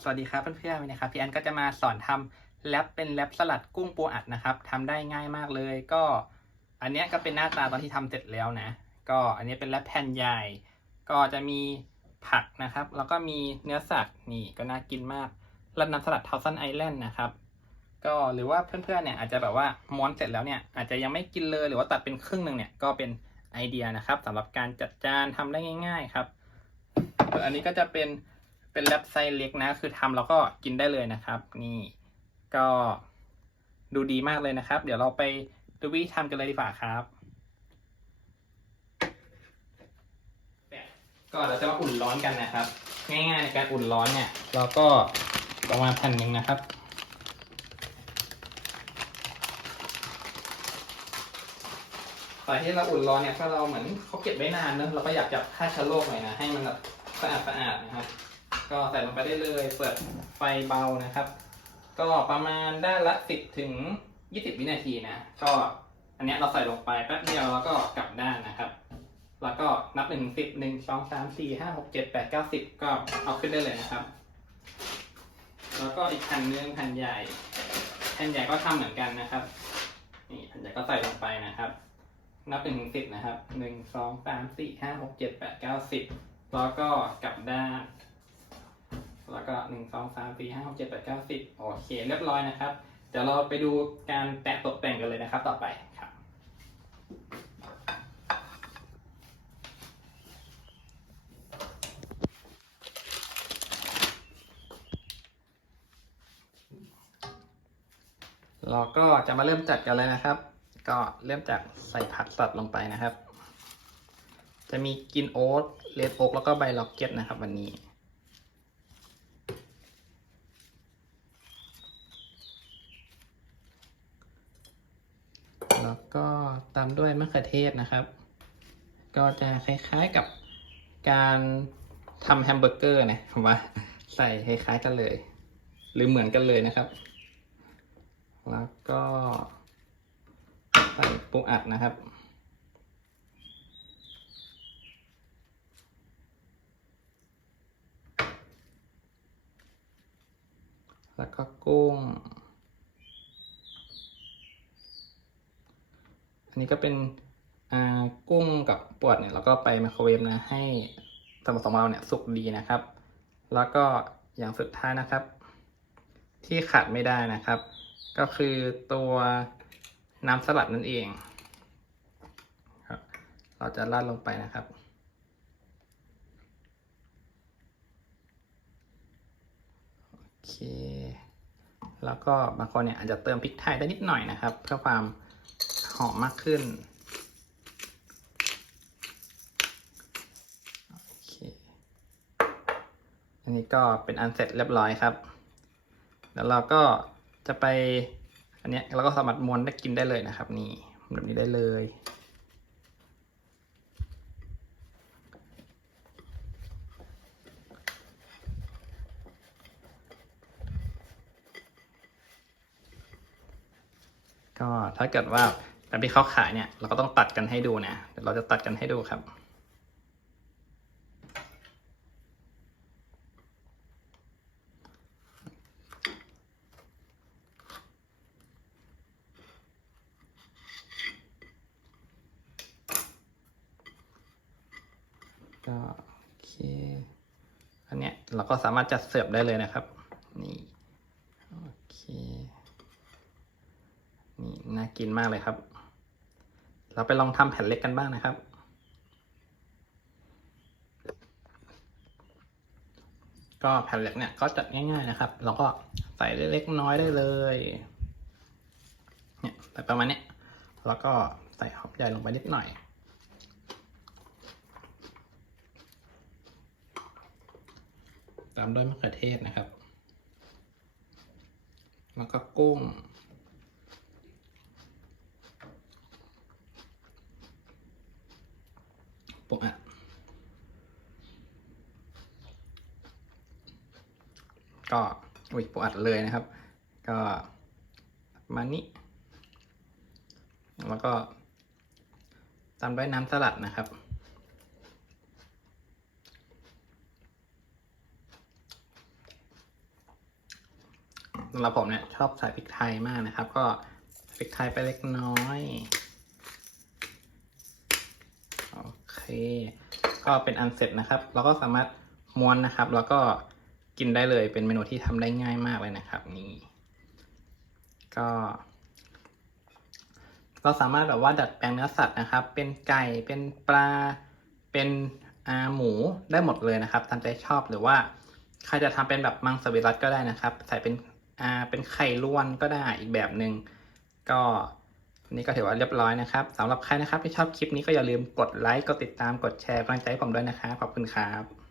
สวัสดีครับเพื่อนๆวันนี้ครับพี่แอนก็จะมาสอนทำแรปเป็นแรปสลัดกุ้งปูอัดนะครับทำได้ง่ายมากเลย ก็อันเนี้ยก็เป็นหน้าตาตอนที่ทำเสร็จแล้วนะ ก็อันนี้เป็นแรปแผ่นใหญ่ ก็จะมีผักนะครับ แล้วก็มีเนื้อสัตว์นี่ก็น่ากินมากรัดน้ำสลัดทาวซันไอแลนด์นะครับ ก็หรือว่าเพื่อนๆเนี่ยอาจจะแบบว่าม้วนเสร็จแล้วเนี่ยอาจจะยังไม่กินเลยหรือว่าตัดเป็นครึ่งหนึ่งเนี่ยก็เป็นไอเดียนะครับสำหรับการจัดจานทำได้ง่าย ๆครับอันนี้ก็จะเป็น เป็นแรปไซส์เล็กนะ คือทำแล้วก็กินได้เลยนะครับ นี่ก็ดูดีมากเลยนะครับ เดี๋ยวเราไปดูวิธีทำกันเลยดีกว่าครับก็เราจะมาอุ่นร้อนกันนะครับ ง่ายๆในการอุ่นร้อนเนี่ย เราก็ประมาณแผ่นหนึ่งนะครับ ตอนที่เราอุ่นร้อนเนี่ยถ้าเราเหมือนเขาเก็บไว้นานเนอะเราก็อยากจับฆ่าเชื้อโรคหน่อยนะให้มันแบบสะอาดสะอาดนะครับ ก็ใส่ลงไปได้เลย เปิดไฟเบานะครับ ก็ประมาณด้านละสิบถึงยี่สิบวินาทีนะ ก็อันนี้เราใส่ลงไปแป๊บเดียวแล้วก็กลับด้านนะครับ แล้วก็นับหนึ่งสิบหนึ่งสองสามสี่ห้าหกเจ็ดแปดเก้าสิบก็เอาขึ้นได้เลยนะครับ แล้วก็อีกแผ่นหนึงแผ่นใหญ่แผ่นใหญ่ก็ทำเหมือนกันนะครับนี่แผ่นใหญ่ก็ใส่ลงไปนะครับ นับหนึ่งถึงสิบนะครับหนึ่งสองสามสี่ห้าหกเจ็ดแปดเก้าสิบแล้วก็กลับด้าน แล้วก็หนึ่งสองสามสี่ห้าหกเจ็ดแปดเก้าสิบโอเคเรียบร้อยนะครับ เดี๋ยวเราไปดูการแตะตกแต่งกันเลยนะครับ ต่อไปครับ เราก็จะมาเริ่มจัดกันเลยนะครับ ก็เริ่มจากใส่ผักสดลงไปนะครับ จะมีกินโอ๊ตเลดโอ๊กแล้วก็ใบล็อกเก็ตนะครับ วันนี้ แล้วก็ตามด้วยมะเขือเทศนะครับ ก็จะคล้ายๆกับการทำแฮมเบอร์เกอร์นะผมว่าใส่คล้ายๆกันเลย หรือเหมือนกันเลยนะครับ แล้วก็ใส่ปูอัดนะครับแล้วก็กุ้ง อันนี้ก็เป็นกุ้งกับปวดเนี่ยเราก็ไปไมโครเวฟนะให้ส่วนผสมของเราเนี่ยสุกดีนะครับ แล้วก็อย่างสุดท้ายนะครับ ที่ขาดไม่ได้นะครับ ก็คือตัวน้ำสลัดนั่นเองครับเราจะราดลงไปนะครับโอเคแล้วก็บางคนเนี่ยอาจจะเติมพริกไทยได้นิดหน่อยนะครับ เพื่อความ หอมมากขึ้น โอเค อันนี้ก็เป็นอันเสร็จเรียบร้อยครับ แล้วเราก็จะไป อันเนี้ยเราก็สามารถม้วนได้กินได้เลยนะครับ นี่แบบนี้ได้เลยก็ถ้าเกิดว่า แบบที่เขาขายเนี่ย เราก็ต้องตัดกันให้ดูนะเดี๋ยวเราจะตัดกันให้ดูครับก็โอเคอันเนี้ยเราก็สามารถจัดเสิร์ฟได้เลยนะครับ นี่โอเค นี่น่ากินมากเลยครับ เราไปลองทำแผ่นเล็กกันบ้างนะครับ ก็แผ่นเล็กเนี่ยก็จัดง่ายๆนะครับ เราก็ใส่เล็กๆน้อยได้เลยเนี่ยใส่ประมาณนี้แล้วก็ใส่หอมใหญ่ลงไปนิดหน่อย ตามด้วยมะเขือเทศนะครับ แล้วก็กุ้ง ปูอัดก็อุ้ยปูอัดเลยนะครับ ก็มานี้ แล้วก็ตามด้วยน้ำสลัดนะครับ สำหรับผมเนี่ยชอบใส่พริกไทยมากนะครับ ก็พริกไทยไปเล็กน้อย โอเค ก็เป็นอันเสร็จนะครับ เราก็สามารถม้วนนะครับ แล้วก็กินได้เลยเป็นเมนูที่ทำได้ง่ายมากเลยนะครับ นี่ ก็ เราสามารถแบบว่าดัดแปลงเนื้อสัตว์นะครับ เป็นไก่เป็นปลาเป็นอาหมูได้หมดเลยนะครับตามใจชอบหรือว่าใครจะทำเป็นแบบมังสวิรัตก็ได้นะครับ ใส่เป็นอาเป็นไข่ล้วนก็ได้อีกแบบหนึ่งก็ นนี้ก็ถือว่าเรียบร้อยนะครับสำหรับใครนะครับที่ชอบคลิปนี้ก็อย่าลืมกดไลค์กดติดตามกดแชร์กำลังใจผมด้วยนะครับขอบคุณครับ